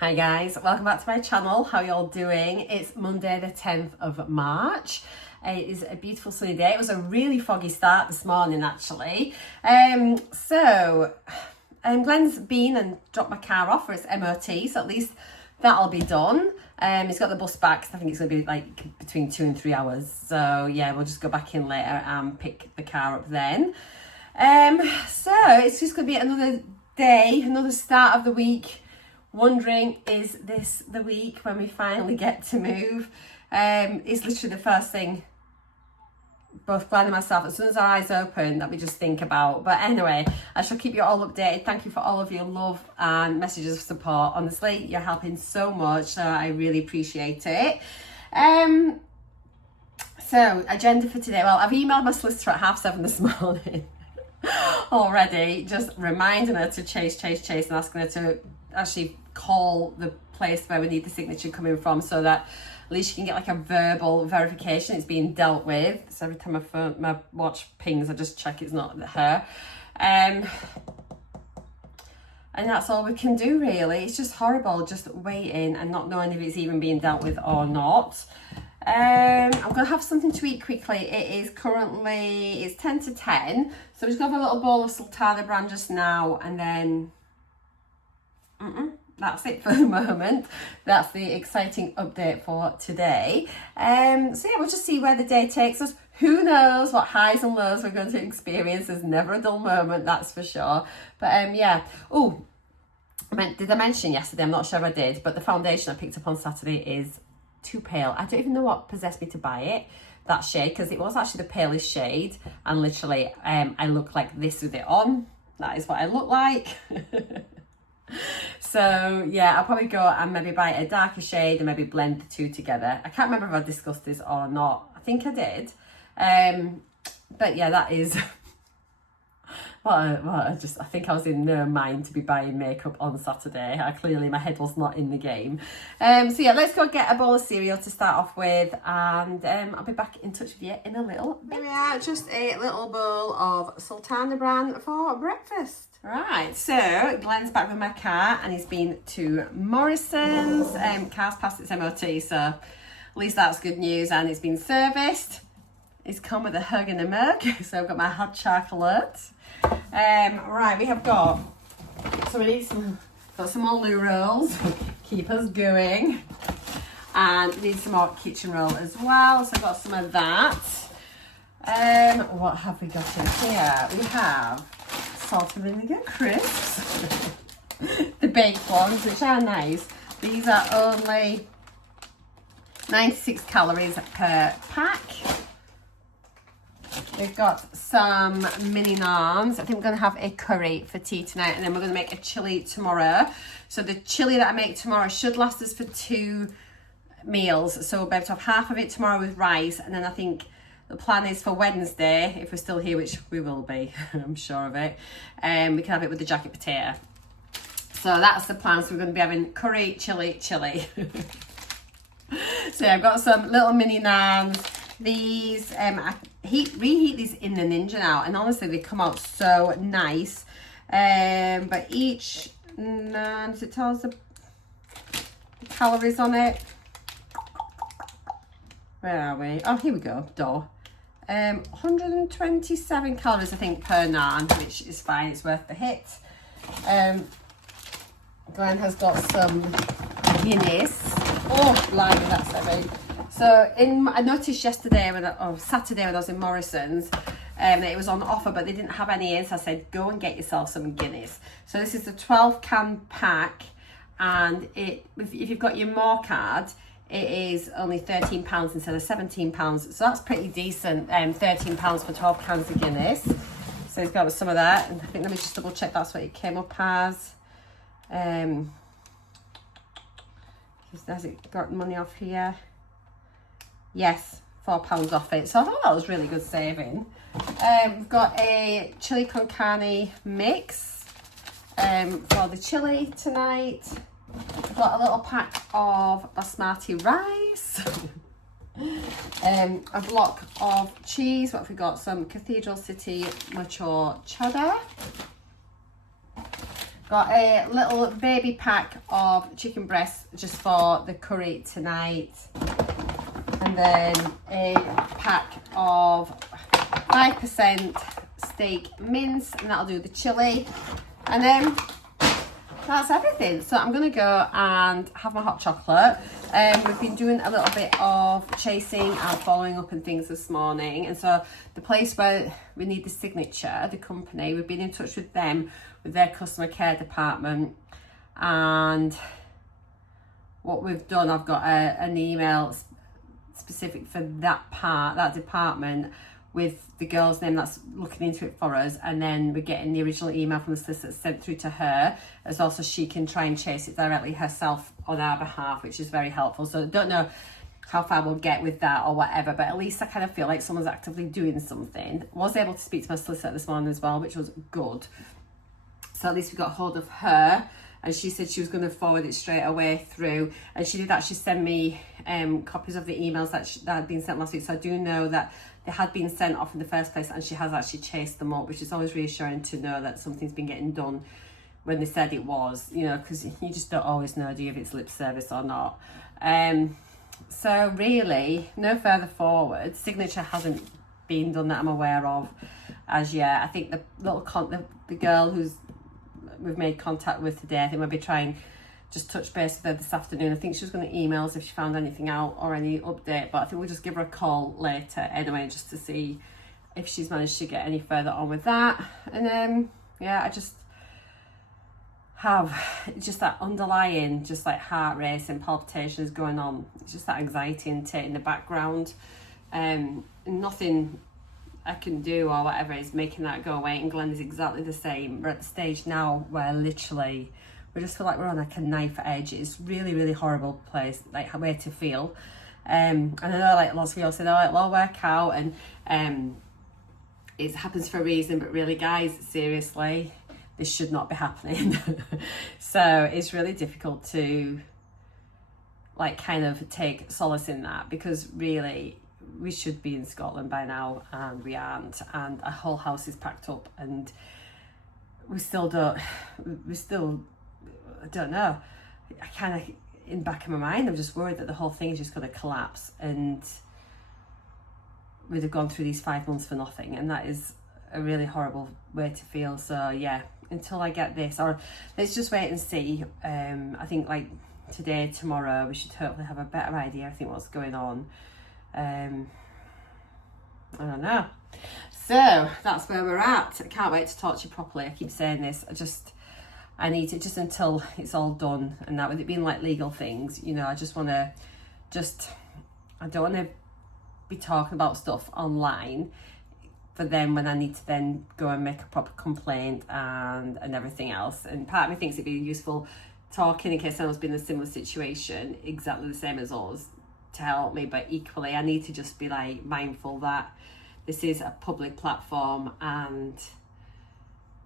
Hi guys, welcome back to my channel. How y'all doing? It's Monday the 10th of March. It is a beautiful sunny day. It was a really foggy start this morning actually. Glenn's been and dropped my car off for its MOT, so at least that'll be done. He's got the bus back, so I think it's going to be like between 2 and 3 hours. So yeah, we'll just go back in later and pick the car up then. So it's just going to be another day, another start of the week. Wondering, is this the week when we finally get to move? It's literally the first thing both Glenn and myself, as soon as our eyes open, that we just think about. But anyway, I shall keep you all updated. Thank you for all of your love and messages of support. Honestly, you're helping so much, so I really appreciate it. So agenda for today. Well, I've emailed my solicitor at 7:30 this morning already, just reminding her to chase and asking her to actually call the place where we need the signature coming from, so that at least you can get like a verbal verification it's being dealt with. So every time my watch pings, I just check it's not her. And that's all we can do really. It's just horrible just waiting and not knowing if it's even being dealt with or not. I'm gonna have something to eat quickly. It's 10 to 10, so we're just gonna have a little bowl of Sultana bran just now, and then that's it for the moment. That's the exciting update for today. So yeah, we'll just see where the day takes us. Who knows what highs and lows we're going to experience. There's never a dull moment, that's for sure. But yeah. Oh, did I mention yesterday? I'm not sure if I did, but the foundation I picked up on Saturday is too pale. I don't even know what possessed me to buy it, that shade, because it was actually the palest shade, and literally I look like this with it on. That is what I look like. So yeah, I'll probably go and maybe buy a darker shade and maybe blend the two together. I can't remember if I discussed this or not. I think I did. But yeah, that is I think I was in no mind to be buying makeup on Saturday. My head was not in the game. So yeah, let's go get a bowl of cereal to start off with, and I'll be back in touch with you in a little bit. Here we are, just a little bowl of Sultana bran for breakfast. Right, so Glenn's back with my car and he's been to Morrison's. Car's passed its MOT, so at least that's good news, and it's been serviced. He's come with a hug and a mug, so I've got my hot chocolate. Right, we have got some more loo rolls, keep us going, and we need some more kitchen roll as well, so I've got some of that. What have we got in here? We have salt and vinegar crisps, the baked ones, which are nice. These are only 96 calories per pack. We've got some mini naans. I think we're going to have a curry for tea tonight, and then we're going to make a chilli tomorrow. So the chilli that I make tomorrow should last us for 2 meals. So we'll be able to have half of it tomorrow with rice, and then I think the plan is for Wednesday, if we're still here, which we will be, I'm sure of it, we can have it with the jacket potato. So that's the plan. So we're going to be having curry, chilli. So yeah, I've got some little mini naans. These, I reheat these in the Ninja now, and honestly they come out so nice. But each naan, does it tell us the calories on it? Where are we? Oh, here we go, 127 calories I think per naan, which is fine, it's worth the hit. Glenn has got some Guinness. Oh, blimey, that's heavy. So I noticed Saturday when I was in Morrison's, that it was on offer, but they didn't have any in, so I said, go and get yourself some Guinness. So this is the 12 can pack, and if you've got your More card, it is only £13 instead of £17. So that's pretty decent, £13 for 12 cans of Guinness. So he's got some of that, and I think, let me just double check that's what it came up as. Has it got money off here? Yes, £4 off it. So I thought that was really good saving. We've got a chili con carne mix for the chili tonight. We've got a little pack of basmati rice. A block of cheese. What have we got? Some Cathedral City mature cheddar. Got a little baby pack of chicken breasts just for the curry tonight. And then a pack of 5% steak mince, and that'll do the chili. And then that's everything. So I'm going to go and have my hot chocolate. We've been doing a little bit of chasing and following up and things this morning. And so the place where we need the signature, the company, we've been in touch with them, with their customer care department. And what we've done, I've got an email specific for that part, that department, with the girl's name that's looking into it for us, and then we're getting the original email from the solicitor sent through to her as well, so she can try and chase it directly herself on our behalf, which is very helpful. So I don't know how far we'll get with that or whatever, but at least I kind of feel like someone's actively doing something. Was able to speak to my solicitor this morning as well, which was good. So at least we got hold of her, and she said she was going to forward it straight away through, and she did actually send me copies of the emails that had been sent last week, so I do know that they had been sent off in the first place, and she has actually chased them up, which is always reassuring to know that something's been getting done when they said it was, you know, because you just don't always know, do you, if it's lip service or not. So really, no further forward. Signature hasn't been done that I'm aware of as yet. I think the little the girl who's we've made contact with today, I think we'll be trying just touch base with her this afternoon. I think she was going to email us if she found anything out or any update, but I think we'll just give her a call later anyway, just to see if she's managed to get any further on with that. And yeah, I just have just that underlying just like heart race and palpitations going on. It's just that anxiety and in the background. Nothing I can do or whatever is making that go away, and Glenn is exactly the same. We're at the stage now where literally we just feel like we're on like a knife edge. It's really, really horrible place, like way to feel. And I know like lots of people say, oh, it'll all work out, and it happens for a reason, but really guys, seriously, this should not be happening. So it's really difficult to like kind of take solace in that, because really we should be in Scotland by now and we aren't, and our whole house is packed up, and we still I don't know. I kind of, in the back of my mind, I'm just worried that the whole thing is just going to collapse, and we'd have gone through these 5 months for nothing, and that is a really horrible way to feel. So yeah, until I get this, or let's just wait and see. I think like today, tomorrow, we should hopefully have a better idea, I think, what's going on. I don't know. So that's where we're at. I can't wait to talk to you properly. I keep saying this. I need it just until it's all done, and that with it being like legal things, you know, I just want to I don't want to be talking about stuff online for them when I need to then go and make a proper complaint and everything else. And part of me thinks it'd be useful talking in case someone's been in a similar situation, exactly the same as us, to help me. But equally, I need to just be like mindful that this is a public platform, and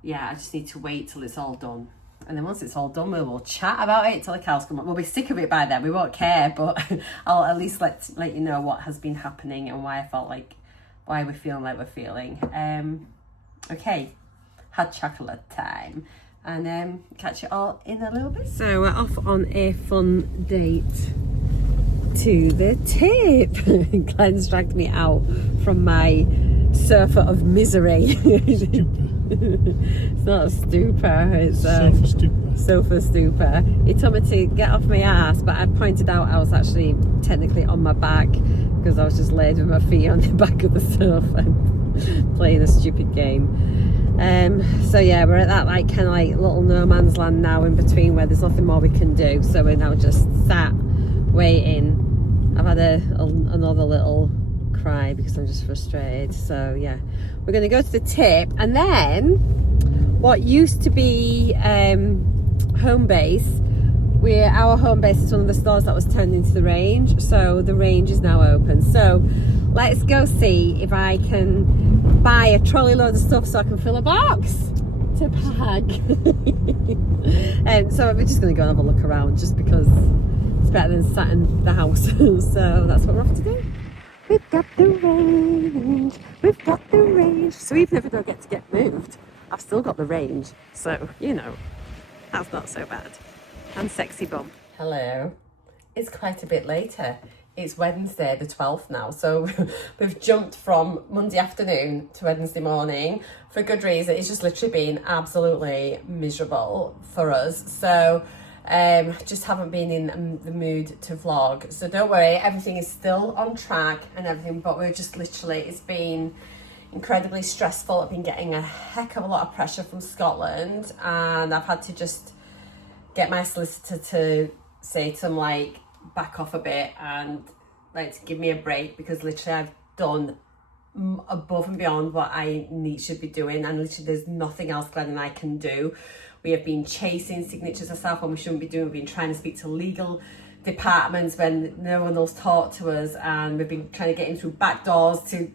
yeah, I just need to wait till it's all done. And then once it's all done, we will chat about it till the cows come up. We'll be sick of it by then, we won't care, but I'll at least let you know what has been happening and why we're feeling like we're feeling. Okay, hot chocolate time, and catch you all in a little bit. So we're off on a fun date to the tip. Glenn's dragged me out from my sofa of misery. It's not a stupor, it's a sofa stupor. He told me to get off my ass, but I pointed out I was actually technically on my back because I was just laid with my feet on the back of the sofa playing a stupid game. So yeah, we're at that like kind of like little no man's land now, in between where there's nothing more we can do, so we're now just sat waiting. I've had another little cry because I'm just frustrated. So yeah, we're going to go to the tip, and then what used to be home base, our home base is one of the stores that was turned into the range, so the range is now open. So let's go see if I can buy a trolley load of stuff so I can fill a box to pack. And so we're just going to go and have a look around, just because it's better than sat in the house. So that's what we're off to do. We've got the range, we've got the range. So even if I don't get to get moved, I've still got the range. So, you know, That's not so bad. And sexy bum. Hello. It's quite a bit later. It's Wednesday the 12th now, so we've jumped from Monday afternoon to Wednesday morning for good reason. It's just literally been absolutely miserable for us, so just haven't been in the mood to vlog. So don't worry, everything is still on track and everything, but we're just literally, it's been incredibly stressful. I've been getting a heck of a lot of pressure from Scotland, and I've had to just get my solicitor to say to them, like, back off a bit and like to give me a break, because literally I've done above and beyond what I should be doing, and literally there's nothing else Glenn and I can do. We have been chasing signatures ourselves when we shouldn't be doing. We've been trying to speak to legal departments when no one else talked to us, and we've been trying to get in through back doors to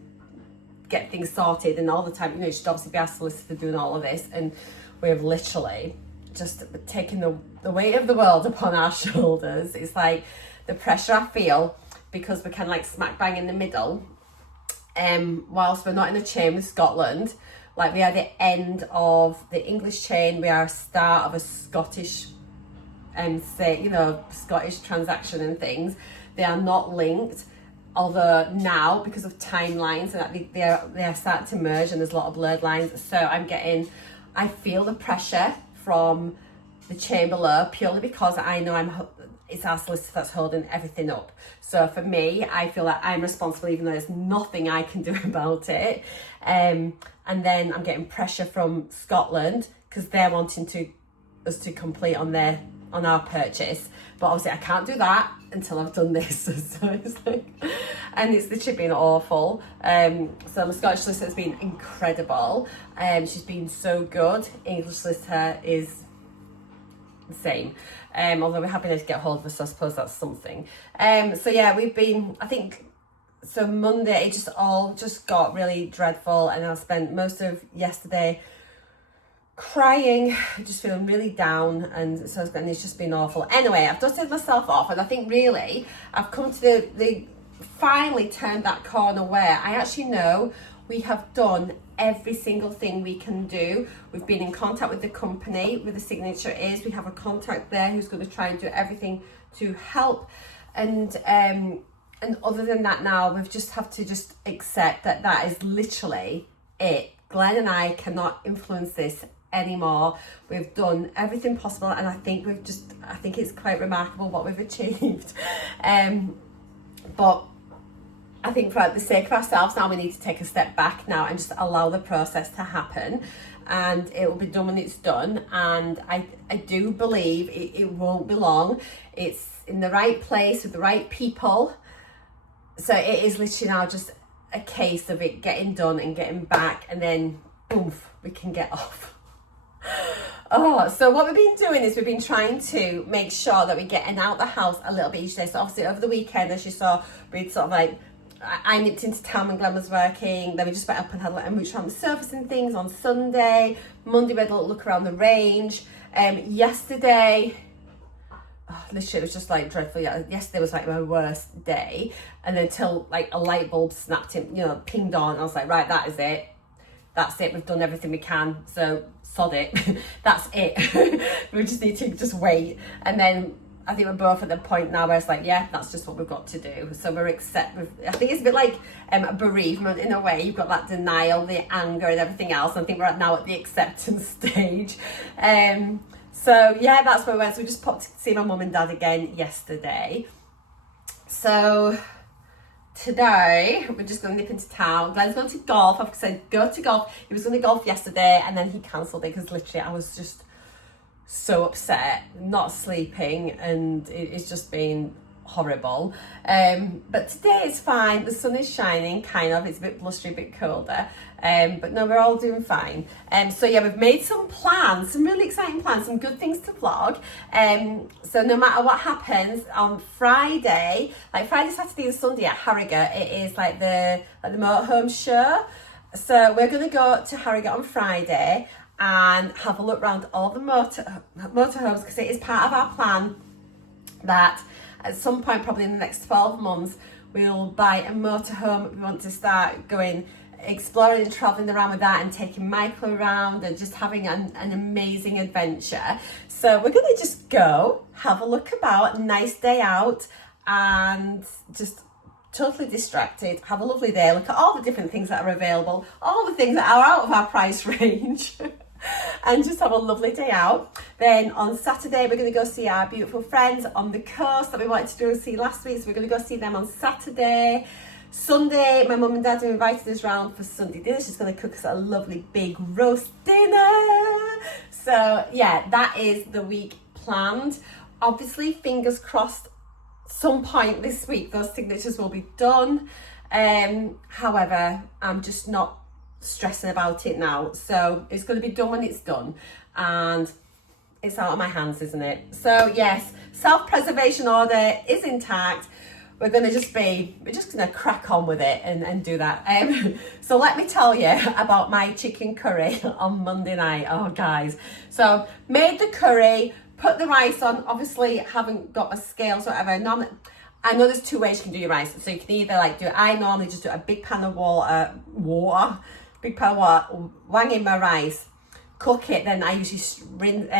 get things sorted, and all the time, you know, it should obviously be our solicitor doing all of this, and we have literally just taken the weight of the world upon our shoulders. It's like the pressure I feel because we're kind of like smack bang in the middle, whilst we're not in a chain with Scotland. Like, we are the end of the English chain, we are a start of a Scottish Scottish transaction and things. They are not linked, although now because of timelines and they are starting to merge, and there's a lot of blurred lines. So I feel the pressure from the chain below, purely because I know it's our solicitor that's holding everything up. So for me, I feel like I'm responsible, even though there's nothing I can do about it. And then I'm getting pressure from Scotland because they're wanting us to complete on our purchase. But obviously I can't do that until I've done this. So it's like, and it's literally been awful. So my Scottish solicitor has been incredible. She's been so good. English solicitor is the same. Although we have been able to get hold of us, so I suppose that's something. So yeah, so Monday it just got really dreadful, and I spent most of yesterday crying, just feeling really down, and it's just been awful. Anyway, I've dusted myself off, and I think really I've come to the finally turned that corner where I actually know we have done every single thing we can do. We've been in contact with the company, with the signature is. We have a contact there who's going to try and do everything to help. And other than that, now we just have to just accept that is literally it. Glenn and I cannot influence this anymore. We've done everything possible, and I think it's quite remarkable what we've achieved. But I think for the sake of ourselves now, we need to take a step back now and just allow the process to happen, and it will be done when it's done. And I do believe it won't be long. It's in the right place with the right people. So it is literally now just a case of it getting done and getting back, and then boom, we can get off. So what we've been doing is we've been trying to make sure that we're getting out the house a little bit each day. So obviously over the weekend, as you saw, we'd sort of like, I nipped into town when Glenn was working, then we just went up and had a mooch around the surface and things on Sunday. Monday we had a little look around the range. Yesterday, literally it was just like dreadful. Yeah, yesterday was like my worst day, and then until like a light bulb snapped in, pinged on, I was like, right, that's it, we've done everything we can, so sod it. That's it. We just need to just wait. And then I think we're both at the point now where it's like, yeah, that's just what we've got to do. So I think it's a bit like a bereavement in a way. You've got that denial, the anger and everything else. I think we're now at the acceptance stage. So yeah, that's where we went. So we just popped to see my mum and dad again yesterday. So today we're just going to nip into town. Glenn's going to golf. I've said go to golf. He was going to golf yesterday, and then he cancelled it because literally I was just so upset, not sleeping, and it's just been horrible. But today it's fine. The sun is shining, kind of. It's a bit blustery, a bit colder. But no, we're all doing fine. So yeah, we've made some plans, some really exciting plans, some good things to vlog. So no matter what happens on Friday, like Friday, Saturday and Sunday at Harrogate, it is like the motorhome show. So we're going to go to Harrogate on Friday and have a look around all the motorhomes, because it is part of our plan that at some point, probably in the next 12 months, we'll buy a motorhome. We want to start going exploring and traveling around with that and taking Michael around and just having an amazing adventure. So we're going to just go have a look about, nice day out, and just totally distracted, have a lovely day, look at all the different things that are available, all the things that are out of our price range. And just have a lovely day out. Then on Saturday we're going to go see our beautiful friends on the coast that we wanted to go see last week, so we're going to go see them on Saturday. Sunday, my mum and dad have invited us round for Sunday dinner. She's going to cook us a lovely big roast dinner. So yeah, that is the week planned. Obviously, fingers crossed, some point this week those signatures will be done. However, I'm just not stressing about it now. So it's going to be done when it's done, and it's out of my hands, isn't it? So yes, self-preservation order is intact. We're just gonna crack on with it and do that. So let me tell you about my chicken curry on Monday night. Oh guys, so made the curry, put the rice on. Obviously haven't got a scale, so whatever. I know there's two ways you can do your rice. So you can either I normally just do a big pan of water, wang in my rice, cook it. Then I usually strain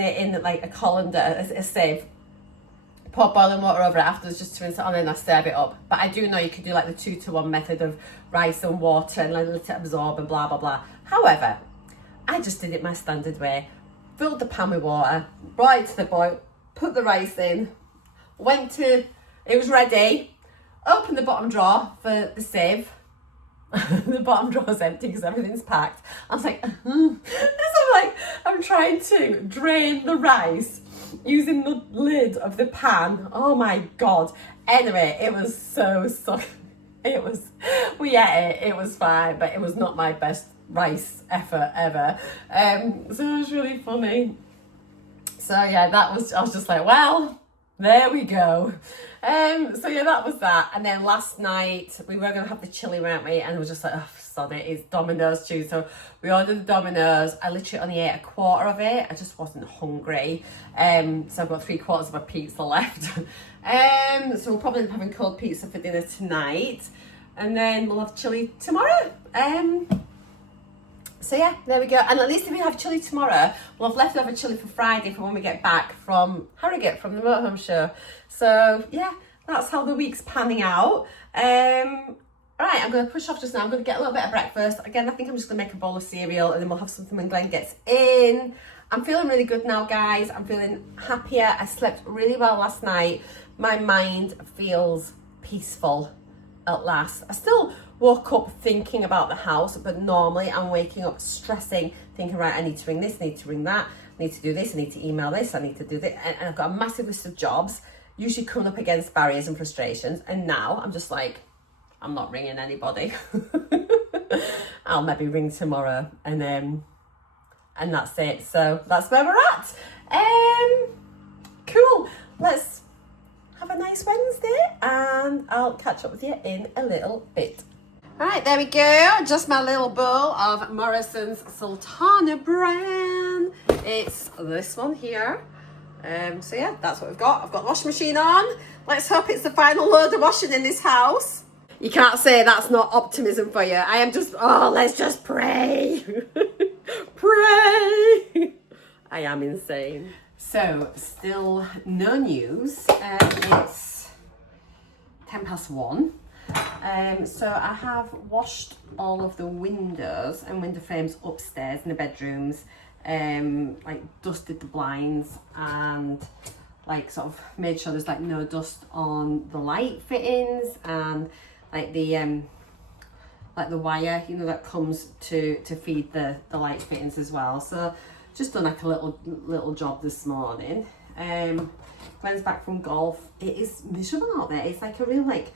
it in like a colander, a sieve. Pour boiling water over it afterwards just to rinse it on, and I stir it up. But I do know you can do like the 2-to-1 method of rice and water and let it absorb and blah blah blah. However, I just did it my standard way. Filled the pan with water, brought it to the boil, put the rice in, it was ready, opened the bottom drawer for the sieve. The bottom drawer's empty because everything's packed. I was like, I'm trying to drain the rice using the lid of the pan. Oh my god. Anyway, it was so we ate it, it was fine, but it was not my best rice effort ever. So it was really funny. So yeah, I was just like, well, there we go. So yeah, that was that. And then last night we were gonna have the chili, weren't we? And we were just like, oh sod it, it's Domino's Tuesday. So we ordered the Domino's. I literally only ate a quarter of it. I just wasn't hungry. So I've got 3/4 of a pizza left. So we'll probably end up having cold pizza for dinner tonight, and then we'll have chili tomorrow. So yeah, there we go. And at least if we have chili tomorrow, we'll have leftover chili for Friday for when we get back from Harrogate, from the motorhome show. So yeah, that's how the week's panning out. Right, I'm going to push off just now. I'm going to get a little bit of breakfast. Again, I think I'm just going to make a bowl of cereal, and then we'll have something when Glenn gets in. I'm feeling really good now, guys. I'm feeling happier. I slept really well last night. My mind feels peaceful at last. I still woke up thinking about the house, but normally I'm waking up stressing, thinking, right, I need to ring this, I need to ring that, I need to do this, I need to email this, I need to do this. And I've got a massive list of jobs, usually coming up against barriers and frustrations. And now I'm just like, I'm not ringing anybody. I'll maybe ring tomorrow, and that's it. So that's where we're at. Cool. Let's have a nice Wednesday, and I'll catch up with you in a little bit. All right, there we go. Just my little bowl of Morrison's Sultana brand. It's this one here. So yeah, that's what we've got. I've got the washing machine on. Let's hope it's the final load of washing in this house. You can't say that's not optimism for you. I am just, let's just pray. Pray. I am insane. So, still no news. It's 1:10. So I have washed all of the windows and window frames upstairs in the bedrooms, like dusted the blinds, and like sort of made sure there's like no dust on the light fittings, and like the wire, you know, that comes to feed the light fittings as well. So just done like a little job this morning. Glenn's back from golf. It is miserable out there. It's like a real like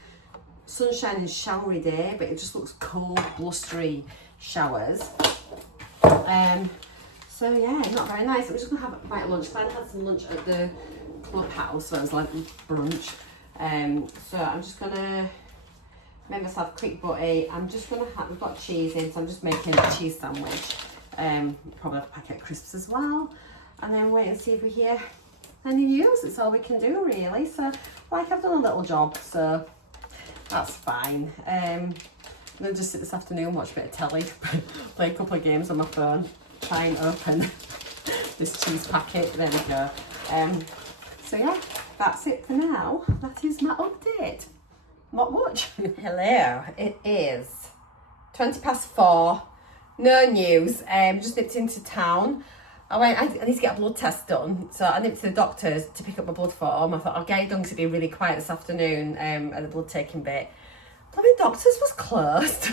sunshine and showery day, but it just looks cold, blustery showers. So yeah, not very nice. I'm just gonna have quite lunch. Glenn had some lunch at the clubhouse, so it was like brunch. So I'm just gonna make myself a quick butty. I'm just gonna have, we've got cheese in, so I'm just making a cheese sandwich. Probably have a packet of crisps as well, and then wait and see if we hear any news. It's all we can do really. So like, I've done a little job, so that's fine. going to just sit this afternoon, watch a bit of telly, play a couple of games on my phone, try and open this cheese packet. There we go. So yeah, that's it for now. That is my update. Not much. Hello, it is 4:20. No news. Just nipped into town. I need to get a blood test done. So I nipped to the doctor's to pick up my blood form. I thought I'll get it done because it'd be really quiet this afternoon at the blood taking bit. But my doctor's was closed.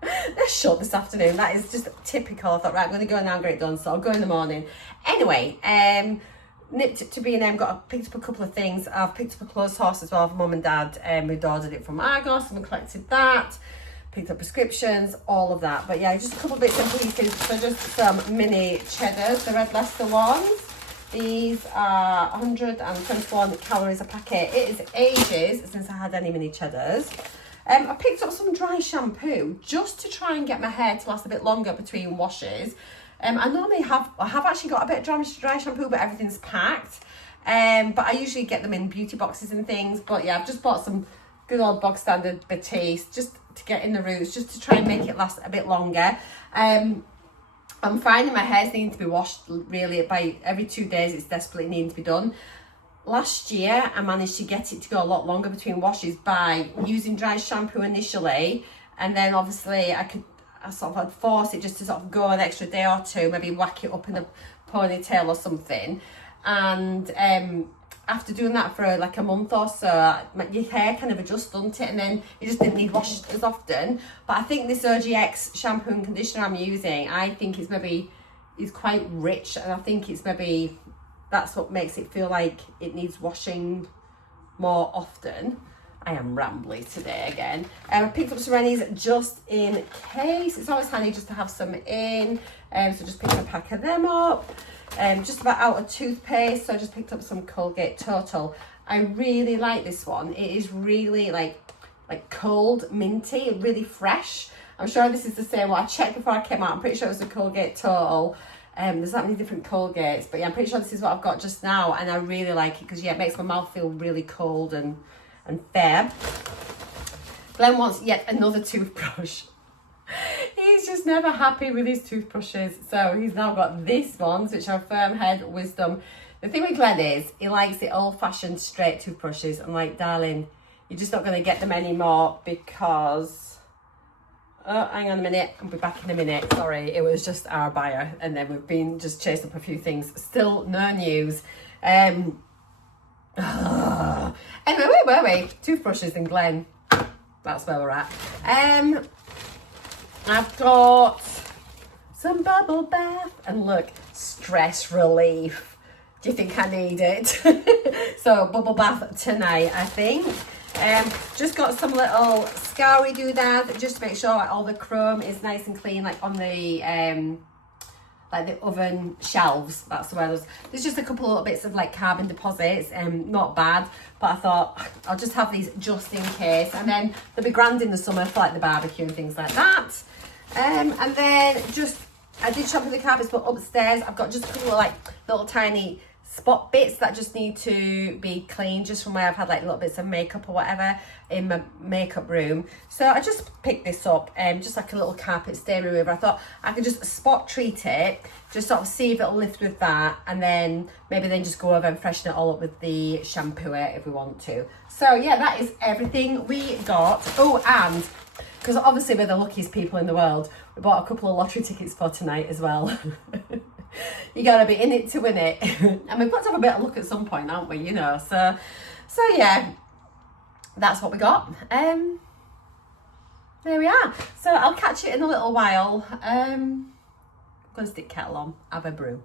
They're shut this afternoon. That is just typical. I thought, right, I'm going to go now and get it done. So I'll go in the morning. Anyway, nipped to B&M, picked up a couple of things. I've picked up a clothes horse as well for Mum and Dad. We'd ordered it from Argos and we collected that. Picked up prescriptions, all of that. But yeah, just a couple of bits and pieces. So just some mini cheddars, the Red Leicester ones. These are 121 calories a packet. It is ages since I had any mini cheddars. I picked up some dry shampoo just to try and get my hair to last a bit longer between washes. I have actually got a bit of dry shampoo, but everything's packed. But I usually get them in beauty boxes and things. But yeah, I've just bought some good old bog standard Batiste just to get in the roots, just to try and make it last a bit longer. I'm finding my hair's needing to be washed really by every 2 days. It's desperately needing to be done. Last year, I managed to get it to go a lot longer between washes by using dry shampoo initially, and then obviously I sort of force it just to sort of go an extra day or two, maybe whack it up in a ponytail or something. And after doing that for like a month or so, your hair kind of adjusts, doesn't it? And then you just didn't need wash as often. But I think this OGX shampoo and conditioner I'm using, I think is quite rich, and I think it's maybe that's what makes it feel like it needs washing more often. I am rambly today again. I picked up some Rennies just in case. It's always handy just to have some in. So just picked a pack of them up. Just about out of toothpaste, so I just picked up some Colgate Total. I really like this one. It is really like cold, minty, really fresh. I'm sure this is the same one. I checked before I came out. I'm pretty sure it was a Colgate Total. There's that many different Colgates, but yeah, I'm pretty sure this is what I've got just now, and I really like it because yeah, it makes my mouth feel really cold and fair. Glenn wants yet another toothbrush. He's just never happy with his toothbrushes, so he's now got these ones, which are Firm Head Wisdom. The thing with Glenn is he likes the old-fashioned straight toothbrushes. I'm like, darling, you're just not going to get them anymore because oh, hang on a minute, I'll be back in a minute. Sorry, it was just our buyer, and then we've been just chasing up a few things. Still no news. Anyway, where were we? Toothbrushes and Glenn. That's where we're at. I've got some bubble bath, and look, stress relief. Do you think I need it? So bubble bath tonight, I think. Just got some little scoury doodad just to make sure all the chrome is nice and clean, like on the like the oven shelves. That's where there's just a couple of little bits of like carbon deposits, not bad, but I thought I'll just have these just in case, and then they'll be grand in the summer for like the barbecue and things like that. And then just I did shampoo the carpets, but upstairs I've got just a couple of like little tiny spot bits that just need to be cleaned just from where I've had like little bits of makeup or whatever in my makeup room. So I just picked this up, just like a little carpet stain remover. I thought I could just spot treat it, just sort of see if it'll lift with that, and then maybe then just go over and freshen it all up with the shampoo if we want to. So yeah, that is everything we got. Oh, and because obviously we're the luckiest people in the world, we bought a couple of lottery tickets for tonight as well. You gotta be in it to win it. And we've got to have a bit of luck at some point, aren't we? You know, so yeah, that's what we got. There we are. So I'll catch you in a little while. I'm gonna stick kettle on, have a brew.